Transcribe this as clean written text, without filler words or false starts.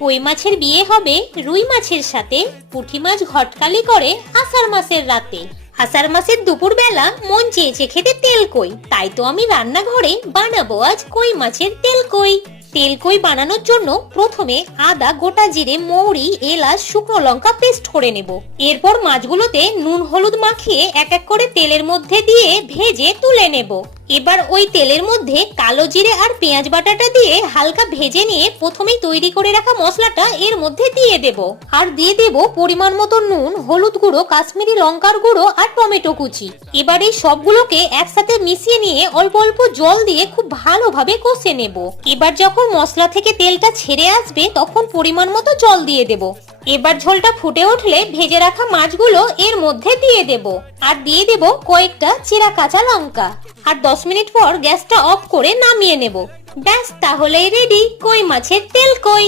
কই মাছের বিয়ে হবে রুই মাছের সাথে। পুঁটি মাছ ঘটকালি করে আষাঢ় মাসের রাতে। আষাঢ় মাসের দুপুর বেলা মন চেয়েছে খেতে তেল কই, তাই তো আমি রান্নাঘরে বানাবো আজ কই মাছের তেল কই। তেল কই বানানোর জন্য প্রথমে আদা, গোটা জিরে, মৌরি, এলাচ, শুকনো লঙ্কা পেস্ট করে নেব। এরপর মাছগুলোতে নুন হলুদ মাখিয়ে এক এক করে তেলের মধ্যে দিয়ে ভেজে তুলে নেব। এবার ওই তেলের মধ্যে কালো জিরে আর পেঁয়াজ বাটাটা দিয়ে হালকা ভেজে নিয়ে প্রথমেই তৈরি করে রাখা মশলাটা এর মধ্যে দিয়ে দেব। আর দিয়ে দেব পরিমাণ মতো নুন, হলুদ গুঁড়ো, কাশ্মীরি লঙ্কার গুঁড়ো আর টমেটো কুচি। এবার এই সবগুলোকে একসাথে মিশিয়ে নিয়ে অল্প অল্প জল দিয়ে খুব ভালোভাবে কষে নেব। এবার যখন মশলা থেকে তেলটা ছেড়ে আসবে তখন পরিমাণ মতো জল দিয়ে দেব। এবার ঝোলটা ফুটে উঠলে ভেজে রাখা মাছগুলো এর মধ্যে দিয়ে দেব। আর দিয়ে দেব কয়েকটা চিরা কাঁচা লঙ্কা। আর 10 মিনিট পর গ্যাসটা অফ করে নামিয়ে নেব। ব্যাস, তাহলেই রেডি কই মাছের তেল কই।